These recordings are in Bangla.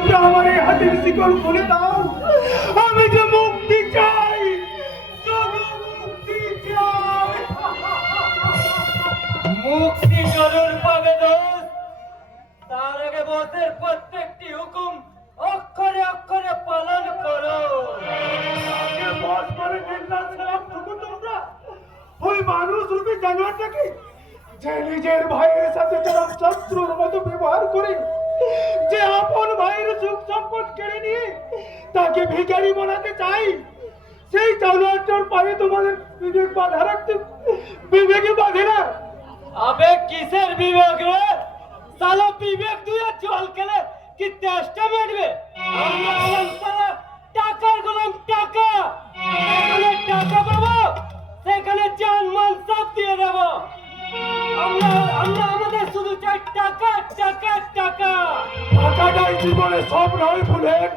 তোমরা আমার এই হাতের শিকল খুলে দাও, আমি যে মুক্তি চাই, শুধু মুক্তি চাই। মুক্তি জরুর পাবে দোস্ত, তার আগে বসের প্রত্যেকটি হুকুম অক্ষরে অক্ষরে পালন করো। বস মানে দিনরাত সালাম ঠুকুর তোমরা ওই মানুষ রূপী জানোয়ারটাকে, যে নিজের ভাইয়ের সাথে যারা শত্রুর মতো ব্যবহার করে, যে আপন ভাইয়ের সুখ সম্পদ কেড়ে নিয়ে তাকে ভিখারি বানাতে চাই, সেই জানোয়ারটার পায়ে তোমাদের বিবেক বাধা রাখতে বিবেকে বাঁধে না। আবে কিসের বিবেক রে? সালা বিবেক দুয়া জল খেলে কি তেষ্টা মেটবে? আমরা হলাম সালা টাকার গোলাম, টাকা। যেখানে টাকা পাবো সেখানে জান মাল সব দিয়ে দেবো। আমরা আমাদের শুধু চাই টাকা, টাকা, টাকা। টাকাটাই জীবনে সব নয় ফুলেন।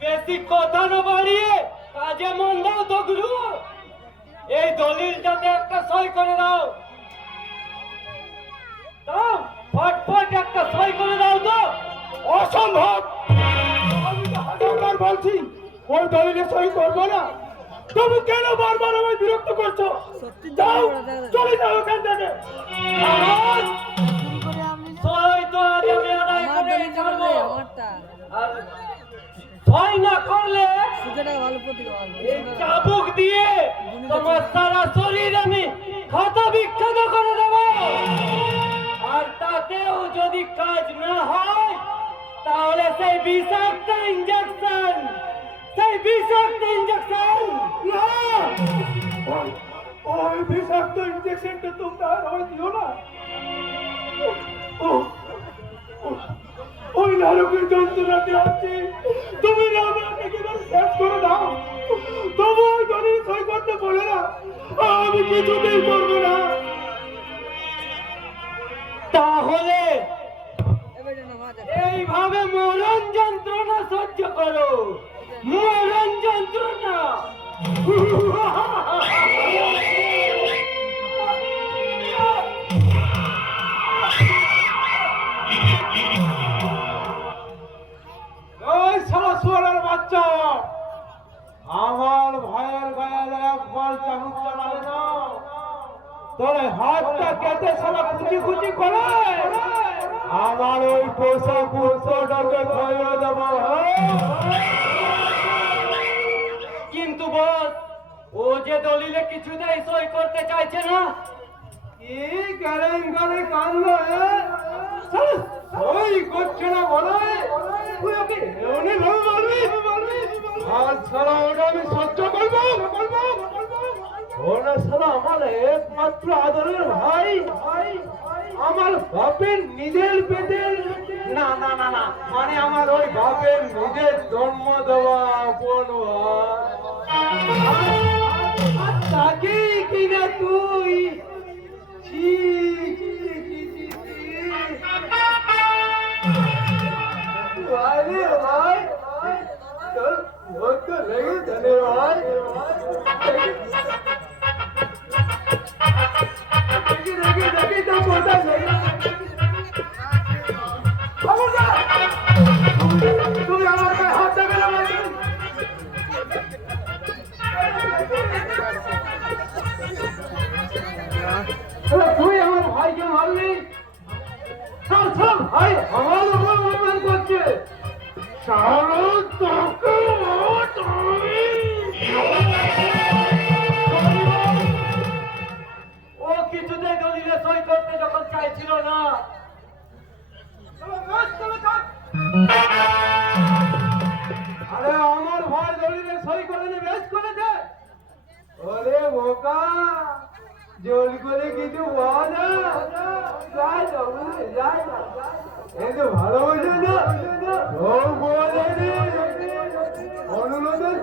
বেশি কথা না বাড়িয়ে কাজে মন দাও দগলু। এই দলিলটাতে একটা সই করে দাও। দাও, ফটফট একটা সই করে দাও তো। অসম্ভব, আমি তো হাজারবার বলছি ওই দলিলে সই করবো না, তবু কেন বারবার আমায় বিরক্ত করছো? যাও, চলে যাও এখান থেকে। আজ সই তো আজ আমি আদায় করে ছাড়বো। আর সই না করলে এই চাবুক দিয়ে তোমার সারা শরীর আমি ক্ষত বিক্ষত করে দেবো। আর তাতেও যদি কাজ না হয় তাহলে সেই বিষাক্ত ইঞ্জেকশন, সেই বিষাক্ত ইঞ্জেকশন না, ওই বিষাক্ত ইঞ্জেকশনটা তোমরা আর ওই দিও না। ওই নারকের যন্ত্রণাতে আছে, তুমি না আমাকে কেবল শেষ করে দাও। তবু ওই দলিল সই করতে বলে না, আমি কিছুতেই করবো না। তাহলে এইভাবে মরণ যন্ত্রণা সহ্য করো, মরণ যন্ত্রণা। ওই শালা শুয়োরের বাচ্চা, আমার ভাইয়ের গায়ে একবার চামচ চালালে না, তোর হাতটা কেটে শালা খুঁজি খুঁজি করে আমার ওই পোষা পুত্রটাকে খাইয়ে দেবো। কিন্তু বস, ও যে দলিলে কিছুতেই সই করতে চাইছে না। কি গারেন গারে কান্দ, ওই করছে না বলে তুই ওকে এমনি ভাবে বলবি? আর সারা ওটা আমি সহ্য করবো? ওরা সারা আমার একমাত্র আদরের ভাই, আমার বাপের নিজের পেটের, না না না না, মানে আমার ওই বাপের নিজের জন্ম দেওয়া আপন ভাই, আর তাকে কিনা তুই ছি ছি ছি ছি ছি। আরে ভাই, তোর ভোট তো লেগে জানে ভাই। দেখি তো কোথায় লেগে। খবরদার, তুমি আমার গায়ে হাত দেবে না ভাই। তুই আমার ভাইকে মারলি, সব ভাই আমার উপর অভিমান করছে। ও কিছুতেই দলিলে সই করতে যখন চাইছিল না, আরে আমার ভাই দলিলে সই করে বেশ করেছে। ওরে বোকা, জল করে কিছু বল না, যাই যাই কিন্তু ভালোবাসে না, অনুরোধের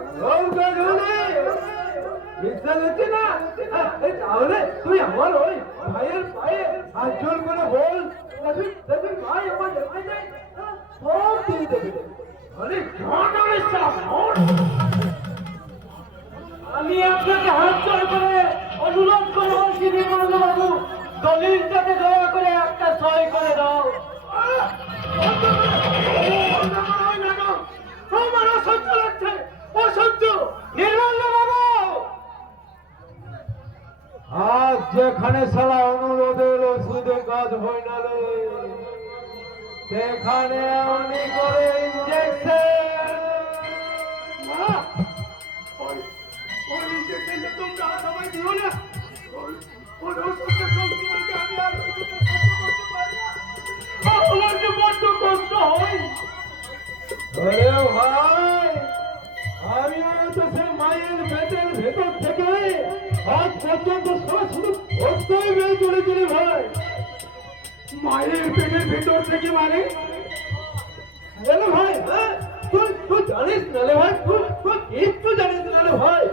বিশ্বাস হচ্ছে না, তাহলে তুই আমার ওই ভাইয়ের পায়ে হাত জোর করে বল, ভাই আমার সব দিয়ে দেবে। আমি আপনাকে হাত জোড় করে অনুরোধ করে বলছি নির্মল বাবু, দলিলটাতে দয়া করে একটা সই করে দাও। সেখানে আমি করে ইঞ্জেকশন। মা, ওই ইঞ্জেকশনটা তোমরা সবাই দিও না। ওই ওষুধটা চলতে বলতে আমি আর কিছুতে সহ্য করতে পারি না। আমার যে বড্ড কষ্ট হয়। আরে ভাই, আমিও তো সে মায়ের পেটের ভেতর থেকে আজ পর্যন্ত শুধু সত্যই বের করেছি রে ভাই। মায়ের পেটের ভেতর থেকে মানে? আরে ভাই, হ্যাঁ, তুই জানিস না রে ভাই, তুই কিচ্ছু জানিস না রে ভাই।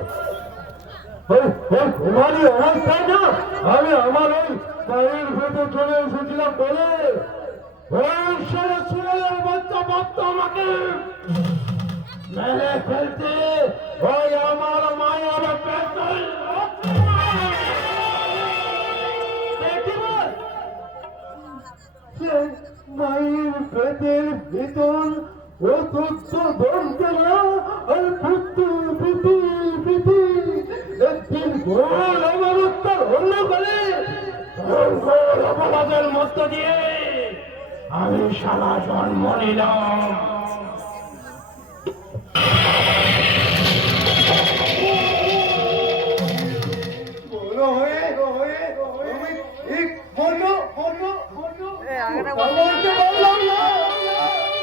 ঘুমালি অবস্থায় না আমি আমার ওই মায়ের ভেতর চলে এসেছিলাম বলে বাচ্চা বাচ্চা আমাকে মেরে ফেলতে ওই আমার মায়ের পেটের মায়ের পেটের ভিতর ও তুচ্ছ বলতে না আর পুত্র প্রীতি প্রীতি একদিন গোল আমার উত্তর অন্য করে অপরাধের মধ্য দিয়ে আমি সারা জন্ম নিলাম। বলো হয়ে তুমি ঠিক বলো বলতে পারলাম না।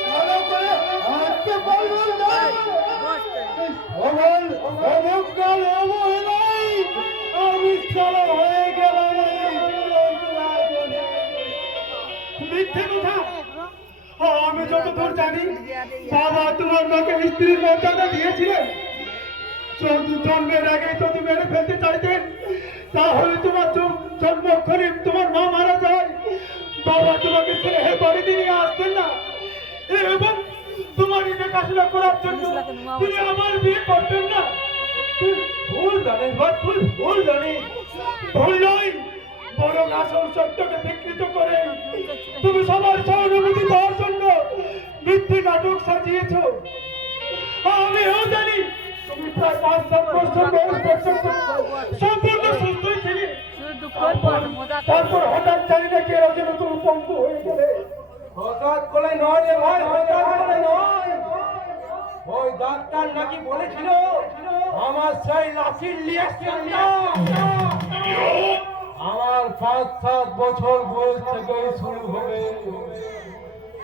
ভালো করে হাঁটতে পারলাম না। অবজ্ঞার অবহেলাই আমি চালা হয়ে গেলাম। মিথ্যে কথা। আমি যতদূর জানি বাবা তোমার মাকে স্ত্রীর মর্যাদা দিয়েছিলেন। জন্মের আগে যদি মেরে ফেলতে চাইতেন তাহলে তোমার জন্মক্ষণে তোমার মা মারা যায়। বাবা তোমাকে ছেড়ে বাড়িতে নিয়ে আসতেন না এবং তোমার দেখাশোনা করার জন্য তিনি আমার বিয়ে করতেন না। ভুল জানিস ভাই, তুই ভুল জানিস। ভুল নয়, বরং আসল সত্যকে বিকৃত করে তুমি সবার সহানুভূতি পাওয়ার জন্য মিথ্যে নাটক সাজিয়েছ। আমিও জানি তুমি প্রায় 5-7 বছর বয়স পর্যন্ত সম্পূর্ণ সুস্থই ছিলে। তারপর হঠাৎ জানি না কে যেন তুমি পঙ্গু হয়ে গেলে। হঠাৎ করে নয় রে ভাই, হঠাৎ করে নয়। ওই ডাক্তার নাকি বলেছিল আমার সেই লাঠির লিয়েকশনটা আমার 5-7 বছর বয়স থেকে শুরু হবে।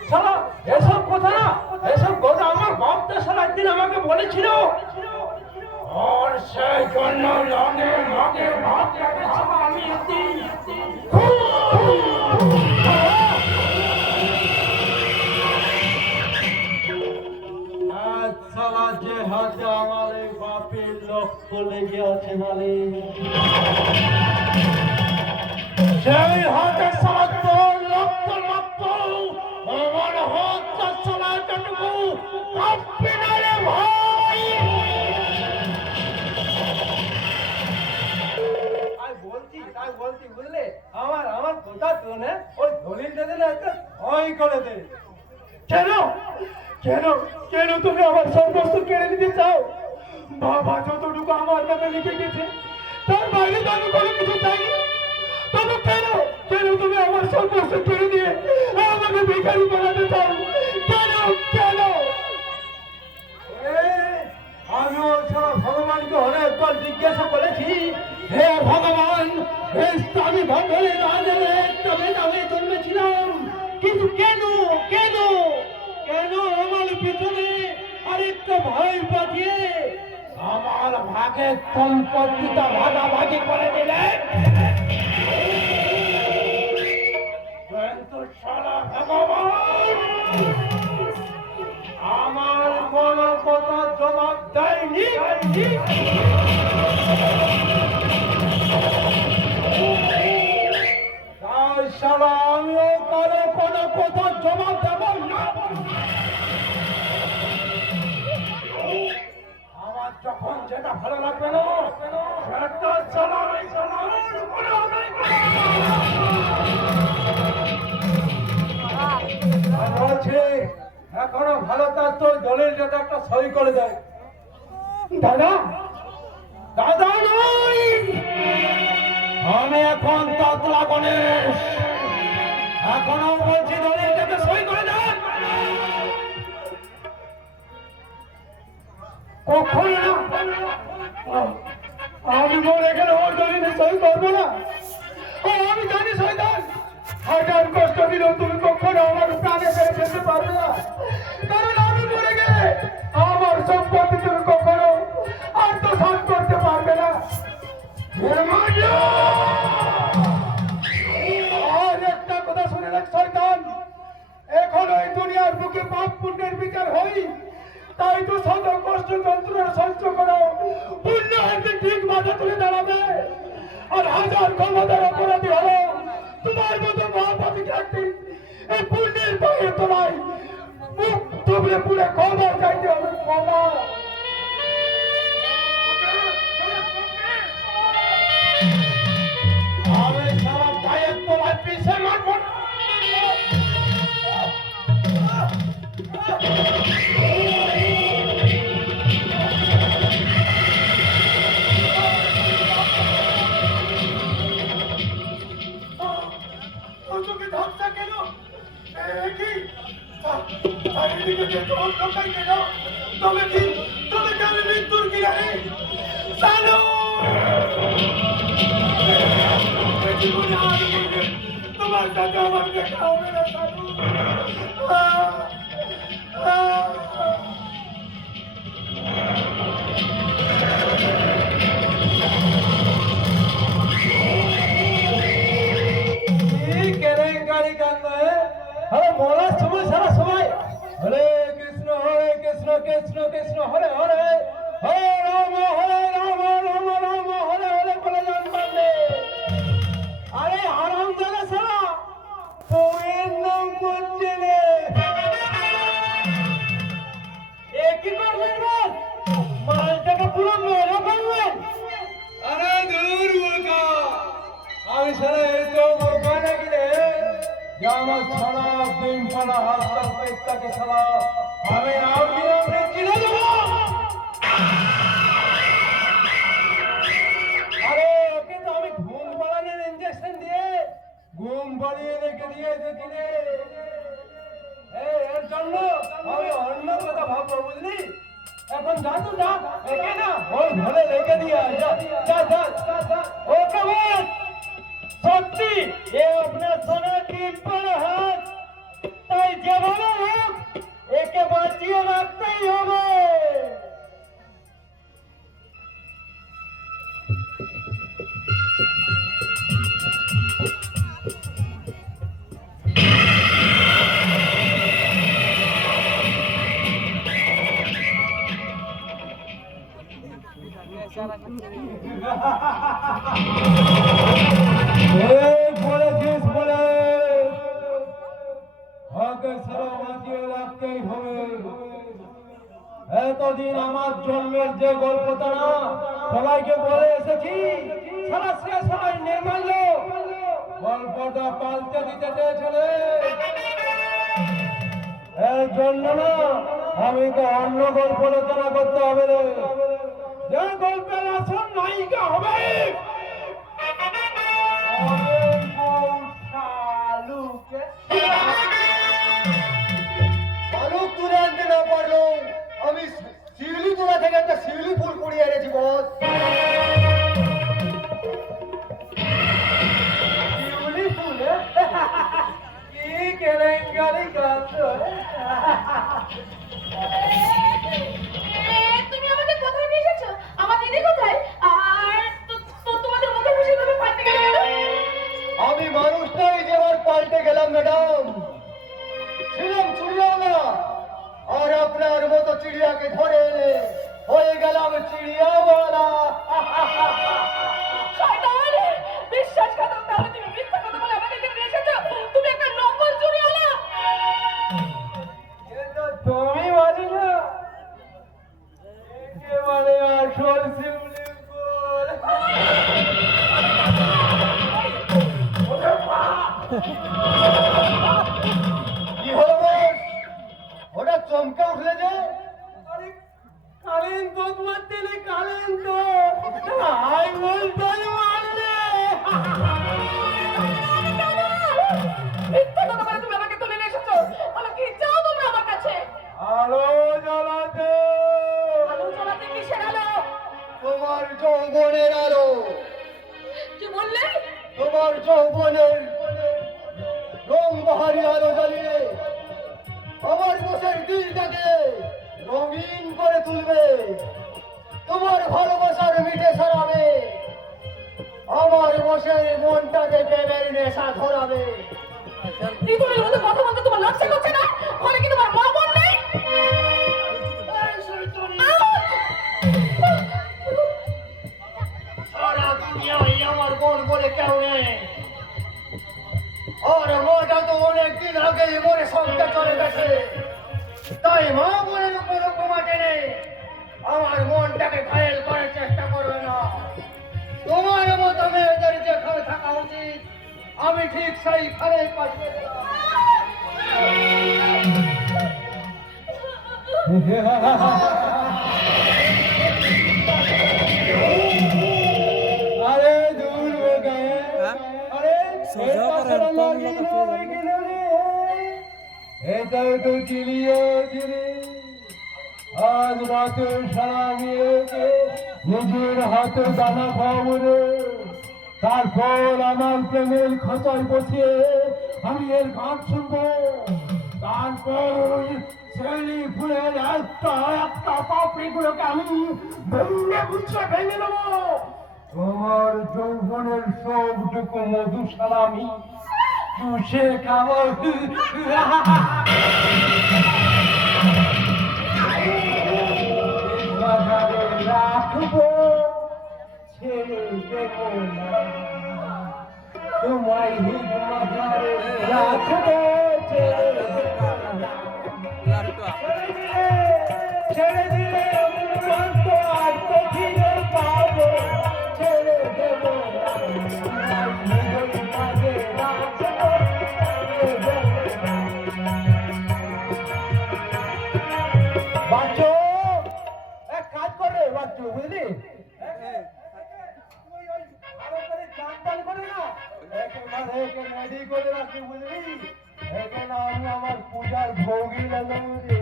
শালা এসব কথা না, এসব কথা আমার বাপটা শালা একদিন আমাকে বলেছিল। আর সেই জন্য লাগে ভাত রেখেছিল আমি একদিন। শালা যে হাতে আমার এই বাপের রক্ত লেগে আছে বলে সেই হাতে শালা তোর রক্ত রক্ত আমার হাতটা শালা এতটুকু কাঁপবে না রে ভাই। তাই বলছি বুঝলে, আমার কথা শুনে ওই দলিলটা দিলে একটা ভয় করে দে। কেন কেন কেন তুমি আমার সর্বস্ব কেড়ে নিতে চাও? বাবা যতটুকু আমার নামে লিখে গেছে তার বাইরে তো আমি কোনো কিছু চাইনি। তবে কেন কেন তুমি আমার সর্বস্ব কেড়ে দিয়ে আমাকে ভিখারি বানাতে চাও? কেন কেন? আমি ওছাড়া ভগবানকে অনেকবার জিজ্ঞাসা করেছি, হে ভগবান, আমি ভগবানের রাজনে একটা মেধাবে জন্মেছিলাম, কিন্তু কেন কেন কেন আমার পিছনে আরেকটা ভয় পাঠিয়ে আমার ভাগের সম্পত্তিটা ভাগাভাগি করে দিলেন? কিন্তু সারা ভগবান আমার কোন কথা জবাব দেয়নি। তাই সারা আমিও কারো কোনো কথা জবাব দেব না। আমার যখন যেটা ভালো লাগবে না সেটা চালাই বলছি এখনো ভালো কাজ তো দলের যেটা একটা সই করে দেয়। দাদা দাদা নই, আমি এখন ততলা গণেশ। এখনো বলছি দলিলটাকে সই করে দেন। কখনো না, আমি মরে গেলে ওর দলিলে সই করবো না। ও আমি জানি শয়তান, হাজার কষ্ট দিলেও তুমি কখনো আমার প্রাণে ফেলে ফেলতে পারবে না, কারণ আমি মরে গেলে আমার সম্পত্তি তুমি কখনো আত্মসাৎ করতে পারবে না। আর একটা কথা শুনে রাখ শয়তান, এখন এই দুনিয়ার বুকে পাপ পুণ্যের বিচার হই, তাই তো শত কষ্ট যন্ত্রণা সহ্য করো, পুণ্য হয়তো ঠিক মাথা তুলে দাঁড়াবে। আর হাজার ক্ষমতার অপরাধী হলো তোমার মতো মহাপাপী ব্যক্তি এই পুণ্যের পায়ের তলায় মুখ তুবড়ে পুড়ে ক্ষমা চাইতে হবে, ক্ষমা। আমি সারা পায়ের তলায় পিছে মারবো না। তোকে ধ্বংসা কেন? কি চারিদিকে যে তোর ঢোকাই কেন? তবে কি আমি মৃত্যুর কিনারে? চালু জীবনে আর কোনদিন তোমার সাথে আমার দেখা হবে না, চালু। কেলেঙ্কারি কাণ্ড, হ্যাঁ মরার সময় সারা সময় হরে কৃষ্ণ কৃষ্ণ কৃষ্ণ হরে হরে, হরে রাম রাম রাম হরে হরে বলে যান বান্দে। আরে আরাম জায়গা সারা বউয়ের নাম করছে রে। এ কি করবেন বল? মালটাকে পুরো মেরে ফেলবেন? আরে দূর বোকা, আমি সারা এসো বোকা নাকি রে? আমার ছাড়া প্রেম ছাড়া হাসতা পেটটাকে ছাড়া আমি আপনি চিনে দেবো। আরে ওকে তো আমি ঘুম পাড়ানোর ইঞ্জেকশন দিয়ে ঘুম পাড়িয়ে রেখে দিয়েছে কিনে। এর জন্য আমি অন্য কথা ভাববো, বুঝলি? এখন যা তো যা, একে না ওর ঘরে রেখে দিয়ে যা যা যা যা। ওকে বল সত্যি এ আপনার সোনা টিম पर হাত, তাই যেভাবে হোক একে বাঁচিয়ে রাখতেই হবে। বলেছিস বলে হকে সারা বাঁচিয়ে রাখতেই হবে। এতদিন আমার জন্মের যে গল্পটা না সবাইকে বলে এসেছি, সারা সে সবাই নেমাল গল্পটা পাল্টে দিতে চেয়েছিলে। এর জন্য না আমি তো অন্য গল্প রচনা করতে হবে রে, যে গল্পের আসল নায়িকা হবে বালুক তুলে আনতে না পারলো, আমি শিউলি তোলা থেকে একটা শিউলি ফুল কুড়িয়ে এনেছি বস। শিউলি ফুল? কি কেলেঙ্কারি কাণ্ড! তুমি আমাকে কোথায় নিয়ে এসেছো? আমার দিদি কোথায়? আর তোমাদের মুখে খুশি ভাবে পাল্টে গেল কেন? আমি মানুষটাই যে এবার পাল্টে গেলাম ম্যাডাম। ছিলাম চিড়িয়াওয়ালা, আর আপনার মতো চিড়িয়াকে ধরে এনে হয়ে গেলাম চিড়িয়াওয়ালা। শয়তান! বিশ্বাসঘাতক! তাহলে তুমি মিথ্যা কথা বলে আমাকে এখানে নিয়ে এসেছো? তুমি একটা নকল চুরিওয়ালা! কিন্তু তুমি বলি না একেবারে আসল শিউলি ফুল। কি হলো বস, হঠাৎ চমকে উঠলে যে? আরে কালেন তো মারতে নে, কালেন তো হাই বলতে মারলে। মিথ্যা আলো জ্বালাতে। আলো জ্বালাতে কিসের আলো? তোমার যৌবনের আলো, কি বললে? তোমার যৌবনের রং বাহারি আলো জ্বালিয়ে আমার বসের দিলটাকে রঙিন করে তুলবে, তোমার ভালোবাসার মিঠে সারাবে, আমার বসের মনটাকে প্রেমের নেশা ধরাবে। ত্রিপুরের মধ্যে কথা বলতে তোমার লজ্জা করছে না? ঘরে কি তোমার মা বোন নেই? সারা দুনিয়ায় আমার বোন বলে কেউ নেই, আর মাটা তো অনেকদিন আগেই মরে সবটা চলে গেছে, তাই মা বোনের উপর উপমা টেনে আমার মনটাকে ঘায়েল করার চেষ্টা করবে না। তোমার মতো মেয়েদের যেখানে থাকা উচিত আমি ঠিক সেইখানে পাঠিয়ে দিলাম। अरे दूर हो गए, अरे এটাও তো চিলিয়ে চিলি আজ রাতে সারা মেয়েকে নিজের হাতে দানা খাওয়াবো, তারপর আমার প্রেমের খাঁচায় বসিয়ে আমি এর গান শুনবো, তারপর ওই শেলি ফুলের একটা একটা পাপড়িগুলোকে আমি ভেঙে গুছিয়ে ভেঙে দেবো, তোমার যৌবনের সবটুকু মধুশালা আমি চুষে খাবো। বাজারে রাখবো, ছেড়ে দেবো না, তোমায় বাজারে রাখবো, ছেড়ে দেবো না। ছেড়ে দিলে আমি শান্ত আর তো ফিরে পাবো, ছেড়ে দেবো না, তোমায় বাজারে রাখবো, ছেড়ে দেবো না। বাচ্চু, এক কাজ করে বাচ্চু, বুঝলি? ভালো করে চান টান করে না, একেবারে একে রেডি করে রাখি, বুঝলি? এখানে আমি আমার পূজার ভোগই লাগাবো রে।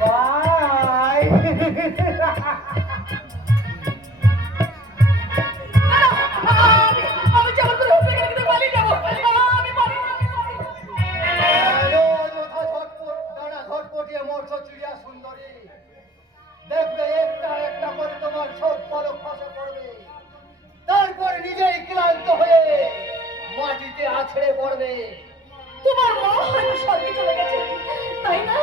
বাই। আমি যেমন করে হোক এখানে কিন্তু পালিয়ে যাবো। আমি পালিয়ে দেখবে একটা একটা করে তোমার সব পলক খসে পড়বে, তারপর নিজেই ক্লান্ত হয়ে মাটিতে আছড়ে পড়বে। তোমার মা হয়তো স্বর্গে চলে গেছে, তাই না?